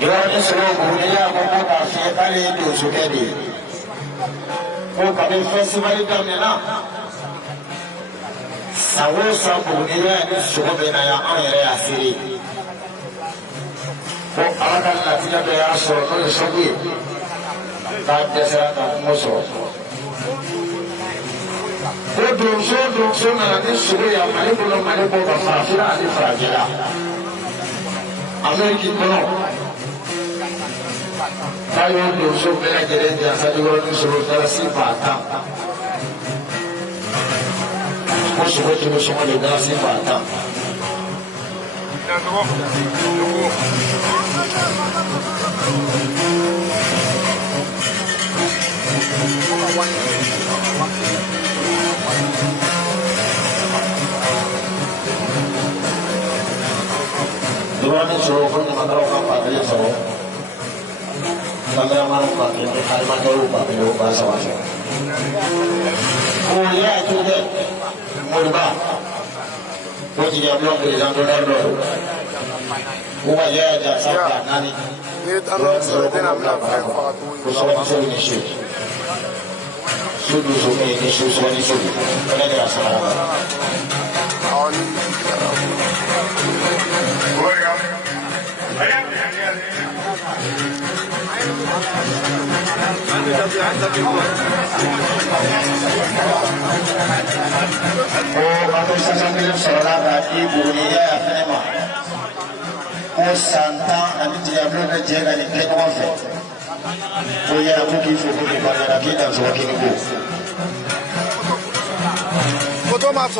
Yohane Sorogo ni ya mo ka fi kale do so kede. Ko ka be festival damena. Sawo sabu ni ya ni so be na ya an yere asiri. Ko ala la tiya be ya so no so bi. Ka desa ka mo so. Ko do so na ni so ya mali ko ka fa fira ni fa jira. Ameriki kono. Tayo do so be na jere dia sa do ni so tara si pata. Ko so ko so mo da si pata. Durante il giorno quando andrò a fare il solo camera mano qua che al mando ruba per lo passa va oh yeah tu de morba oggi abbiamo preso da loro oh yeah già sa nani ne Allah so den amna fa fa ko so so ni shi sudu so ni shi so ni shi kana da sala Oh, aku sambil sholat ibu dia kenapa? Oh, santa nanti dia belum jaga di kekofe. Oh ya, aku kifu pada kita semakin ibu. Foto mas